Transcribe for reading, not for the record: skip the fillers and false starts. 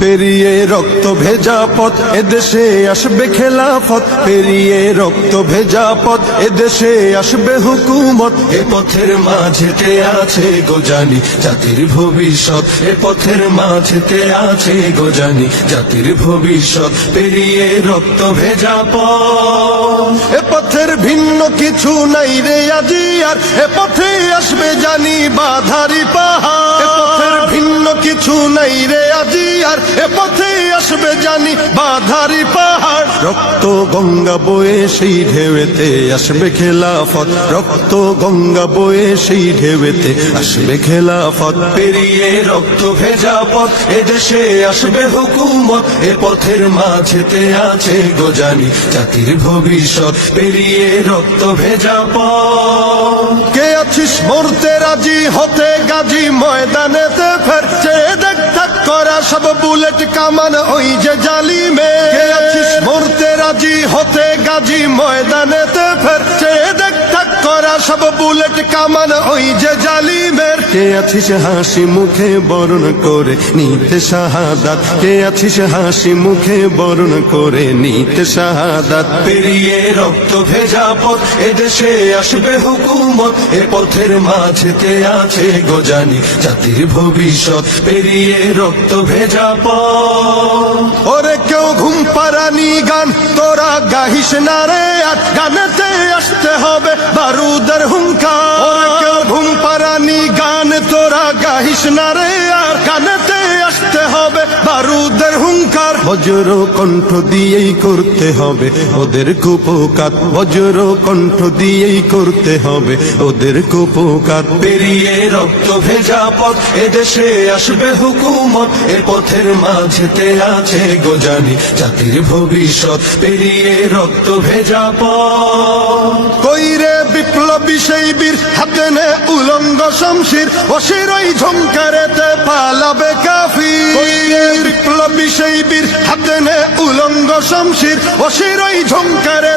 পেরিয়ে রক্ত ভেজা পথ এদেশে আসবে খেলাফত, পেরিয়ে রক্ত ভেজা পথ এদেশে আসবে হুকুমত। এ পথের মাঝেতে আছে গোজানি জাতির ভবিষ্যৎ, এ পথের মাঝেতে আছে গোজানি জাতির ভবিষ্যৎ। পেরিয়ে রক্ত ভেজা পথ, এ পথের ভিন্ন কিছু নাই রে আজি আর, এ পথে আসবে জানি বাধারি পাহাড়। এ পথের ভিন্ন কিছু নাই রে আজি আর, এ পথে আসবে জানি বাধারি পাহাড়। রক্ত গঙ্গা বয়ে সেই ঢেউতে আসবে খেলাফত, রক্ত গঙ্গা বয়ে সেই ঢেউতে আসবে খেলাফত। পেরিয়ে রক্ত ভেজা পথ এদেশে আসবে হুকুমত, এ পথের মাঝেতে আছে গোজানি জাতির ভবিষ্যৎ। পেরিয়ে রক্ত ভেজা পথ, কে আছিস মরতে রাজি হতে গাজী ময়দানেতে ফের, চেয়ে দেখ থাক করা সব বুলেট কামান ওই যে জালিমে। কে আছিস মরতে রাজি হতে গাজী ময়দানেতে ফের, চেয়ে দেখ থাক করা সব বুলেট কামান ওই যে জালিমের। কে আছিস হাসি মুখে বরণ করে নিতে শাহাদাত, কে আছিস হাসি মুখে বরণ করে নিতে শাহাদাত। পেরিয়ে রক্ত ভেজা পথ এদেশে আসবে হুকুমত, এ পথের মাঝেতে আছে গোজানি জাতির ভবিষ্যৎ। পেরিয়ে রক্ত ভেজা পথ, ওরে কেউ ঘুম পাড়ানি গান তোরা গাহিস না রে, আর গানেতে আসতে হবে বারুদের হুঙ্কার। ওরে কেউ ঘুম পাড়ানি গান তোরা গাহিস না রে, আর গানেতে আসতে হবে বারুদের হুঙ্কার। বজ্র কণ্ঠ দিয়েই করতে হবে ওদের কুপকার, বজ্র কণ্ঠ দিয়েই করতে হবে ওদের কুপকার। পেরিয়ে রক্ত ভেজা পথ এদেশে আসবে হুকুমত, এ পথের মাঝেতে আছে গোজানি জাতির ভবিষ্যৎ। পেরিয়ে রক্ত ভেজা পথ, কইরে বিপ্লবী সেই বীর হাতে নে উলঙ্গ শমশির, অশিরই ঝংকারেতে পালাবে কাফির। কইরে বিপ্লবী সেই বীর হাতে নে উলঙ্গ শমশির, অশিরই ঝংকারে